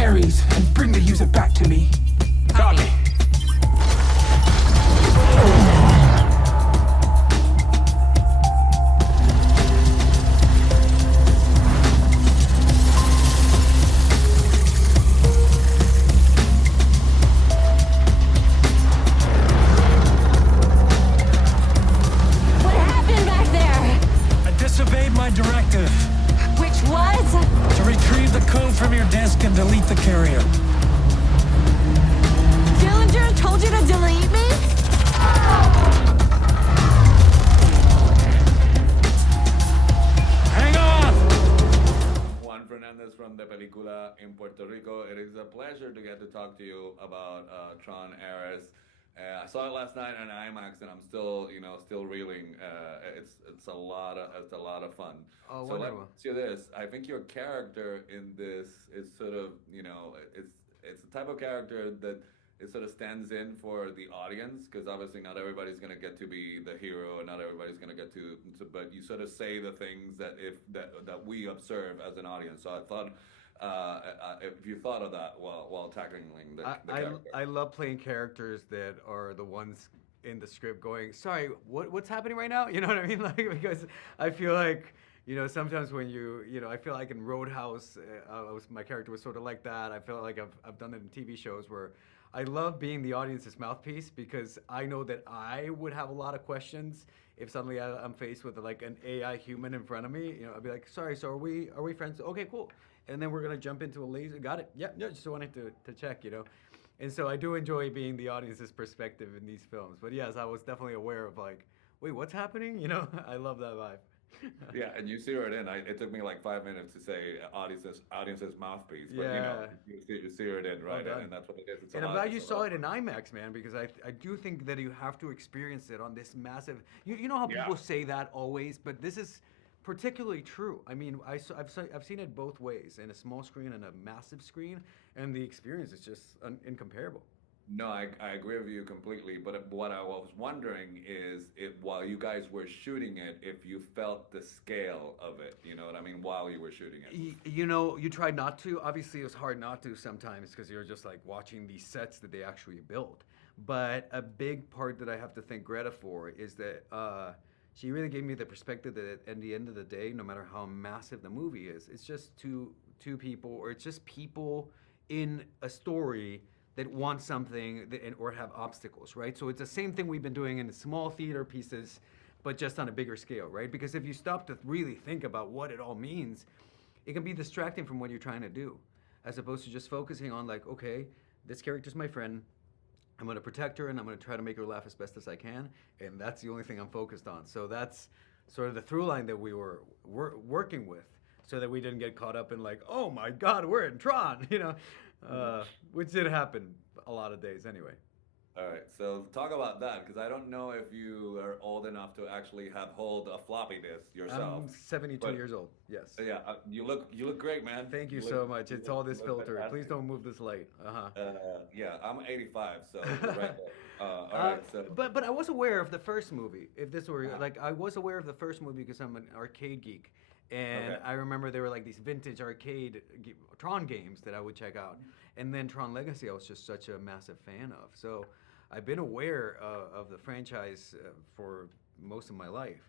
Fernandez-Paris and bring the user back to me. Copy. What happened back there? I disobeyed my directive Which was? to retrieve the code from your disk and delete the carrier. Dillinger told you to delete me? Hang on! Juan Fernandez from the Película in Puerto Rico. It is a pleasure to get to talk to you about Tron Ares. I saw it last night on IMAX, and I'm still, still reeling. It's a lot of fun. Oh, so let me wonderful. ask you this: I think your character in this is sort of, it's the type of character that it sort of stands in for the audience, because obviously not everybody's going to get to be the hero, and not everybody's going to get to, but you sort of say the things that that we observe as an audience. So I thought, if you thought of that while tackling the character. I love playing characters that are the ones in the script going, sorry, what's happening right now? You know what I mean? Like, because I feel like, sometimes when I feel like in Roadhouse, my character was sort of like that. I feel like I've done it in TV shows where I love being the audience's mouthpiece, because I know that I would have a lot of questions if suddenly I'm faced with like an AI human in front of me. I'd be like, sorry, so are we friends? Okay, cool. And then we're gonna jump into a laser. Got it? Yep. Yeah, just wanted to check. And so I do enjoy being the audience's perspective in these films. But yes, I was definitely aware of like, wait, what's happening? I love that vibe. Yeah, and you zeroed in. It took me like 5 minutes to say audience's mouthpiece, but Yeah. you zeroed in, right? done. And that's what it is. It's And a I'm lot- glad you it's a saw lot it of in fun. IMAX, man, because I do think that you have to experience it on this massive. You know how Yeah. people say that always, but this is particularly true. I mean, I've seen it both ways, in a small screen and a massive screen, and the experience is just incomparable. No, I agree with you completely. But what I was wondering is if while you guys were shooting it, if you felt the scale of it, you know what I mean, while you were shooting it. You tried not to. Obviously, it was hard not to sometimes, because you're just like watching these sets that they actually built. But a big part that I have to thank Greta for is that she really gave me the perspective that at the end of the day, no matter how massive the movie is, it's just two people, or it's just people in a story that want something or have obstacles, right? So it's the same thing we've been doing in the small theater pieces, but just on a bigger scale, right? Because if you stop to really think about what it all means, it can be distracting from what you're trying to do, as opposed to just focusing on like, okay, this character's my friend, I'm gonna protect her, and I'm gonna try to make her laugh as best as I can, and that's the only thing I'm focused on. So that's sort of the through line that we were working with, so that we didn't get caught up in like, oh my God, we're in Tron, which did happen a lot of days anyway. All right, so talk about that, because I don't know if you are old enough to actually have hold a floppy disk yourself. I'm 72 but- years old. Yes. Yeah, you look great, man. Thank you look- so much. you It's look- all this you look filter. Please fantastic. don't move this light. Yeah, I'm 85, so you're right there. All right, so But I was aware of the first movie. If this were like, I was aware of the first movie because I'm an arcade geek, and Okay. I remember there were like these vintage arcade Tron games that I would check out, and then Tron Legacy I was just such a massive fan of. So I've been aware of the franchise for most of my life,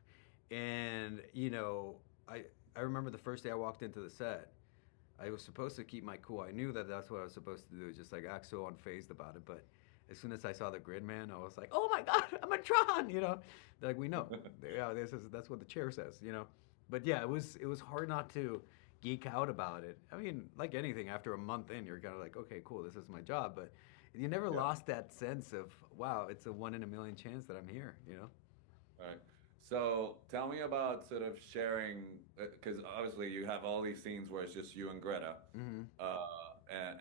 and I remember the first day I walked into the set. I was supposed to keep my cool. I knew that that's what I was supposed to do, just like act so unfazed about it. But as soon as I saw the grid man, I was like, "Oh my God, I'm a Tron!" Like we know, yeah, that's what the chair says, But yeah, it was hard not to geek out about it. I mean, like anything, after a month in, you're kind of like, "Okay, cool, this is my job." But you never lost that sense of, "Wow, it's a 1 in a million chance that I'm here," Right. So tell me about sort of sharing, because obviously you have all these scenes where it's just you and Greta,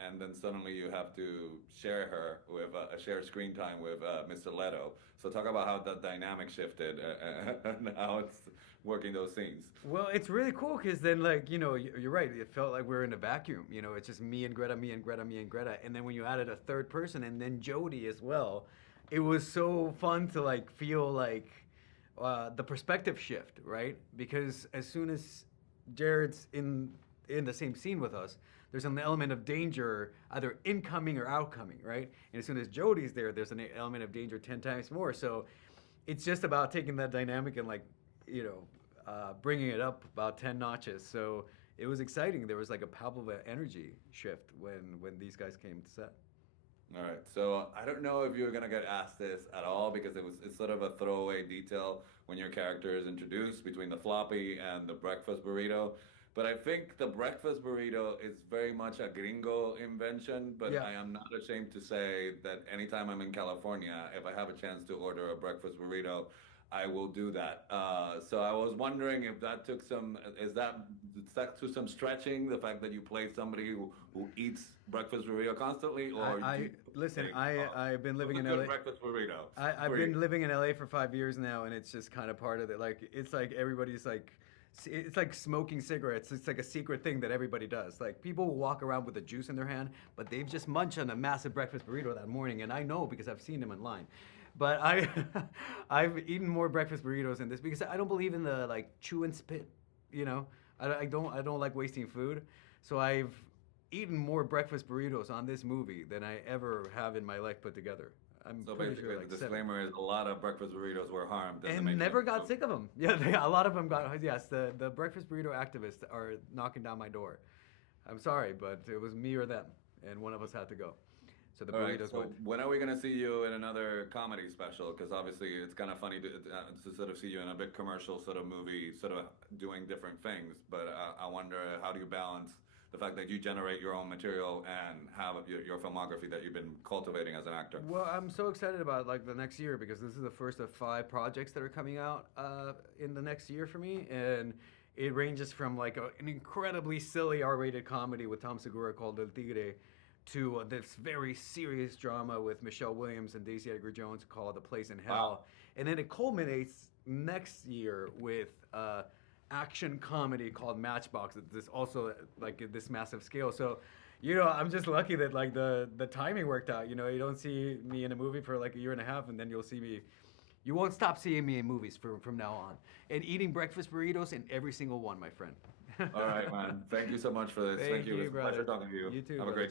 and then suddenly you have to share her with share screen time with Mr. Leto. So talk about how that dynamic shifted and how it's working those scenes. Well, it's really cool because then, like, you're right. It felt like we were in a vacuum. It's just me and Greta, me and Greta, me and Greta. And then when you added a third person and then Jody as well, it was so fun to, like, feel like the perspective shift, right? Because as soon as Jared's in in the same scene with us, there's an element of danger either incoming or outcoming, right? And as soon as Jodie's there, there's an element of danger 10 times more. So it's just about taking that dynamic and like, bringing it up about 10 notches. So it was exciting. There was like a palpable energy shift when these guys came to set. All right, so I don't know if you're gonna get asked this at all because it's sort of a throwaway detail when your character is introduced between the floppy and the breakfast burrito. But I think the breakfast burrito is very much a gringo invention, but Yeah. I am not ashamed to say that anytime I'm in California, if I have a chance to order a breakfast burrito, I will do that. So I was wondering if that took took some stretching, the fact that you play somebody who eats breakfast burrito constantly, or Listen, think, I've been living in good LA. breakfast burrito. I've been living in LA for 5 years now, and it's just kind of part of it. Like it's like everybody's like, it's like smoking cigarettes. It's like a secret thing that everybody does. Like people will walk around with a juice in their hand, but they've just munched on a massive breakfast burrito that morning, and I know because I've seen them online. But I've eaten more breakfast burritos than this because I don't believe in the like chew and spit. I don't like wasting food, so I've eaten more breakfast burritos on this movie than I ever have in my life put together. I'm So pretty basically, sure, like the 7. disclaimer is a lot of breakfast burritos were harmed. Doesn't And make never it- got sick of them. Yeah, a lot of them got. Yes, the breakfast burrito activists are knocking down my door. I'm sorry, but it was me or them, and one of us had to go. So the All right, burritos so went. when are we going to see you in another comedy special? Because obviously it's kind of funny to sort of see you in a big commercial sort of movie, sort of doing different things. But I wonder, how do you balance the fact that you generate your own material and have your filmography that you've been cultivating as an actor? Well, I'm so excited about like the next year because this is the first of 5 projects that are coming out in the next year for me, and it ranges from like an incredibly silly R-rated comedy with Tom Segura called El Tigre to this very serious drama with Michelle Williams and Daisy Edgar Jones called A Place in Hell. Wow. And then it culminates next year with action comedy called Matchbox. This also like this massive scale. So, I'm just lucky that like the timing worked out. You don't see me in a movie for like a year and a half, and then you'll see me. You won't stop seeing me in movies from now on, and eating breakfast burritos in every single one, my friend. All right, man. Thank you so much for this. Thank you, It was a pleasure brother. talking to you. You too, Have a brother. great